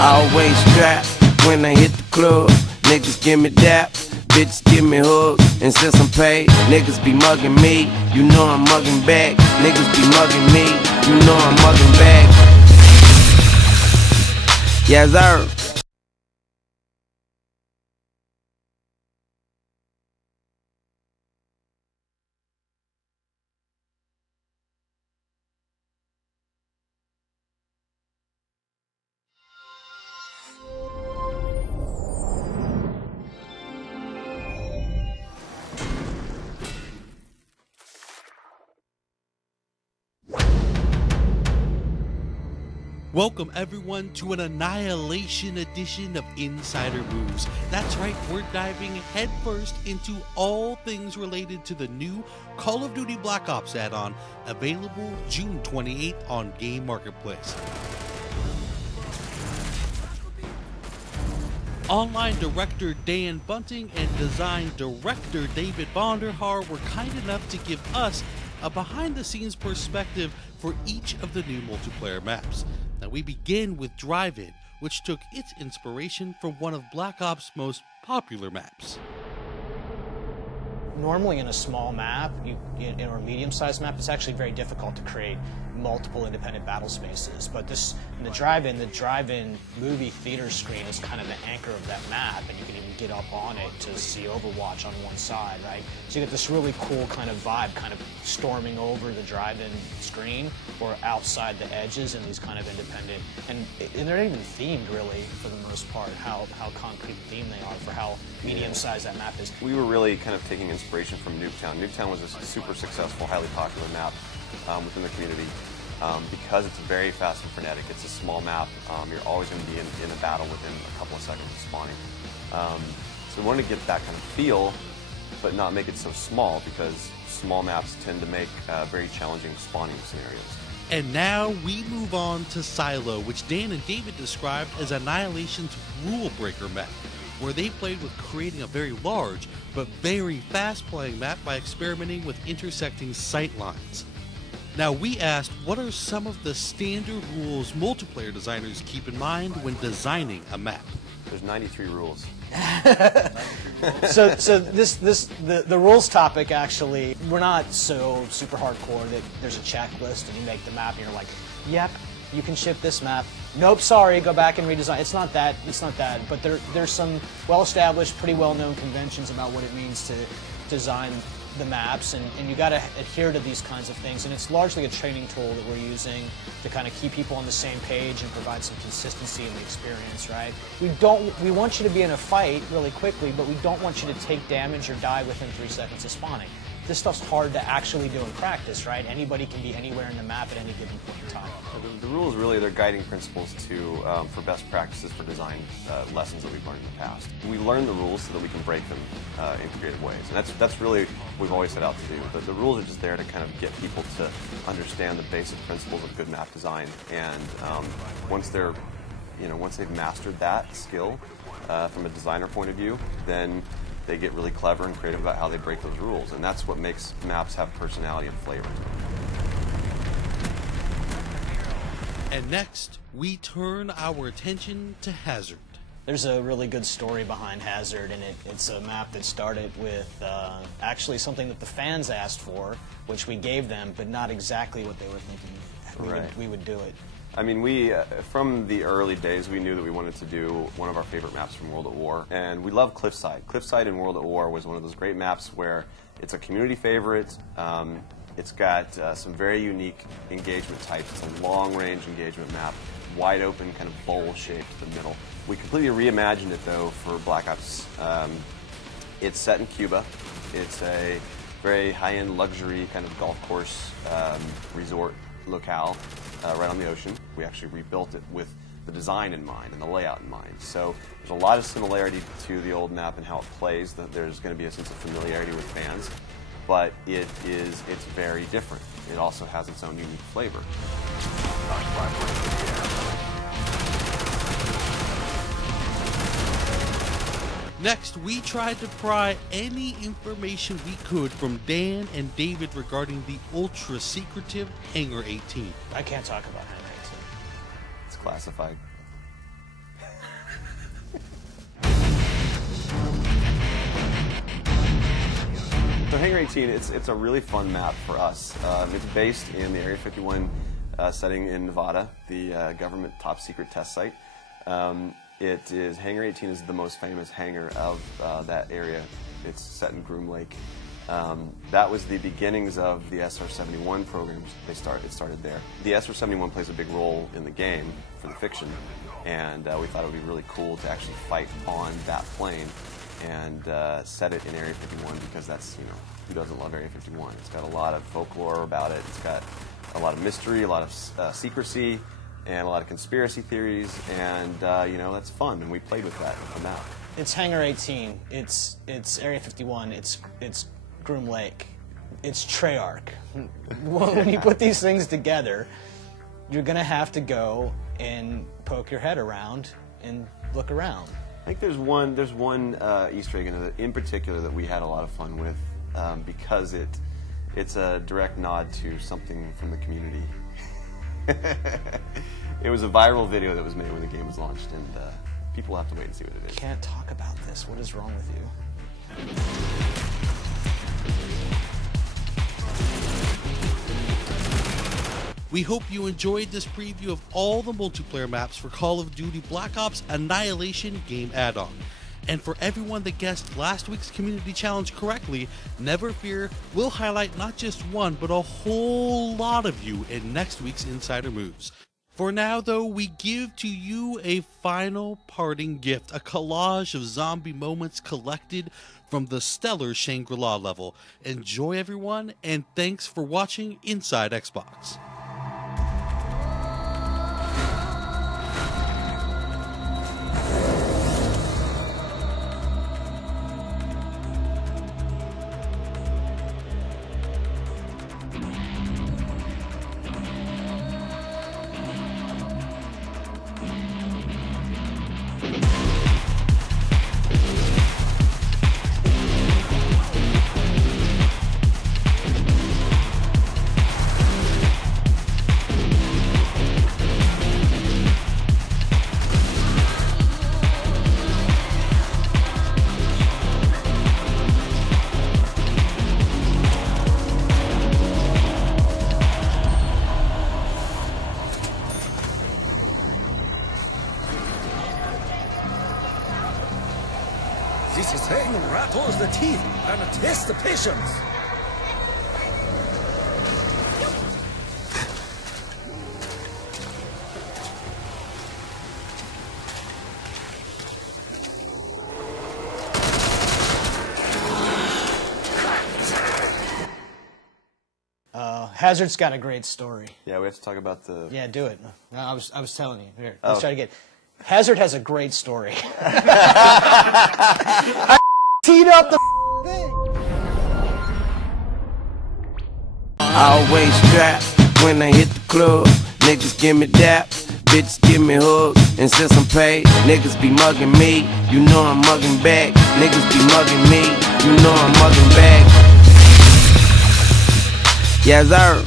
Always strapped when I hit the club. Niggas give me dap, bitches give me hugs. And since I'm paid, niggas be mugging me. You know I'm mugging back. Niggas be mugging me. You know I'm mugging back. Yes, sir. Welcome everyone to an Annihilation edition of Insider Moves. That's right, we're diving headfirst into all things related to the new Call of Duty Black Ops add-on, available June 28th on Game Marketplace. Online director Dan Bunting and design director David Vonderhaar were kind enough to give us a behind-the-scenes perspective for each of the new multiplayer maps. Now we begin with Drive-In, which took its inspiration from one of Black Ops' most popular maps. Normally in a small map, or a medium-sized map, it's actually very difficult to create multiple independent battle spaces. But this, in the drive-in movie theater screen is kind of the anchor of that map, and you can even get up on it to see Overwatch on one side, right? So you get this really cool kind of vibe, kind of storming over the drive-in screen or outside the edges in these kind of independent, and they're not even themed really for the most part, how concrete themed they are for how medium-sized that map is. We were really kind of taking inspiration from Nuketown. Nuketown was a super successful, highly popular map within the community because it's very fast and frenetic. It's a small map. You're always going to be in a battle within a couple of seconds of spawning. So we wanted to get that kind of feel, but not make it so small, because small maps tend to make very challenging spawning scenarios. And now we move on to Silo, which Dan and David described as Annihilation's rule breaker map, where they played with creating a very large but very fast-playing map by experimenting with intersecting sight lines. Now we asked, what are some of the standard rules multiplayer designers keep in mind when designing a map? There's 93 rules. So the rules topic, actually, we're not so super hardcore that there's a checklist and you make the map and you're like, yep, you can ship this map. Nope, sorry, go back and redesign. It's not that. But there's some well-established, pretty well-known conventions about what it means to design the maps, and you got to adhere to these kinds of things. And it's largely a training tool that we're using to kind of keep people on the same page and provide some consistency in the experience, right? We want you to be in a fight really quickly, but we don't want you to take damage or die within 3 seconds of spawning. This stuff's hard to actually do in practice, right? Anybody can be anywhere in the map at any given point in time. The rules really, they're guiding principles for best practices for design lessons that we've learned in the past. We learn the rules so that we can break them in creative ways, and that's really what we've always set out to do. The rules are just there to kind of get people to understand the basic principles of good map design, and once they've mastered that skill from a designer point of view, then they get really clever and creative about how they break those rules, and that's what makes maps have personality and flavor. And next, we turn our attention to Hazard. There's a really good story behind Hazard, and it's a map that started with actually something that the fans asked for, which we gave them, but not exactly what they were thinking we would do it. I mean, from the early days, we knew that we wanted to do one of our favorite maps from World at War, and we love Cliffside. Cliffside in World at War was one of those great maps where it's a community favorite. It's got some very unique engagement types. It's a long-range engagement map, wide open, kind of bowl-shaped in the middle. We completely reimagined it, though, for Black Ops. It's set in Cuba. It's a very high-end luxury kind of golf course resort locale right on the ocean. We actually rebuilt it with the design in mind and the layout in mind. So there's a lot of similarity to the old map and how it plays. There's going to be a sense of familiarity with fans, but it's very different. It also has its own unique flavor. Next, we tried to pry any information we could from Dan and David regarding the ultra-secretive Hangar 18. I can't talk about Hangar 18. It's classified. So Hangar 18, it's a really fun map for us. It's based in the Area 51 setting in Nevada, the government top secret test site. Hangar 18 is the most famous hangar of that area. It's set in Groom Lake. That was the beginnings of the SR-71 programs. It started there. The SR-71 plays a big role in the game for the fiction, and we thought it would be really cool to actually fight on that plane and set it in Area 51, because that's, you know, who doesn't love Area 51? It's got a lot of folklore about it. It's got a lot of mystery, a lot of secrecy, and a lot of conspiracy theories, and you know, that's fun, and we played with that on the map. It's Hangar 18. It's Area 51. It's Groom Lake. It's Treyarch. When you put these things together, you're gonna have to go and poke your head around and look around. I think there's one Easter egg in particular that we had a lot of fun with, because it's a direct nod to something from the community. It was a viral video that was made when the game was launched, and people have to wait and see what it is. Can't talk about this. What is wrong with you? We hope you enjoyed this preview of all the multiplayer maps for Call of Duty Black Ops Annihilation game add-on. And for everyone that guessed last week's community challenge correctly, never fear, we'll highlight not just one, but a whole lot of you in next week's Insider Moves. For now, though, we give to you a final parting gift, a collage of zombie moments collected from the stellar Shangri-La level. Enjoy, everyone, and thanks for watching Inside Xbox. This is saying rattles the teeth and tests the patience. Hazard's got a great story. Yeah, we have to talk about the... Yeah, do it. No, I was telling you. Here, Oh. let's try to get... Hazard has a great story. I teed up the thing. I always strap when I hit the club. Niggas give me dap, bitches give me hugs. And since I'm paid, niggas be mugging me. You know I'm mugging back. Niggas be mugging me. You know I'm mugging back. Yes, sir.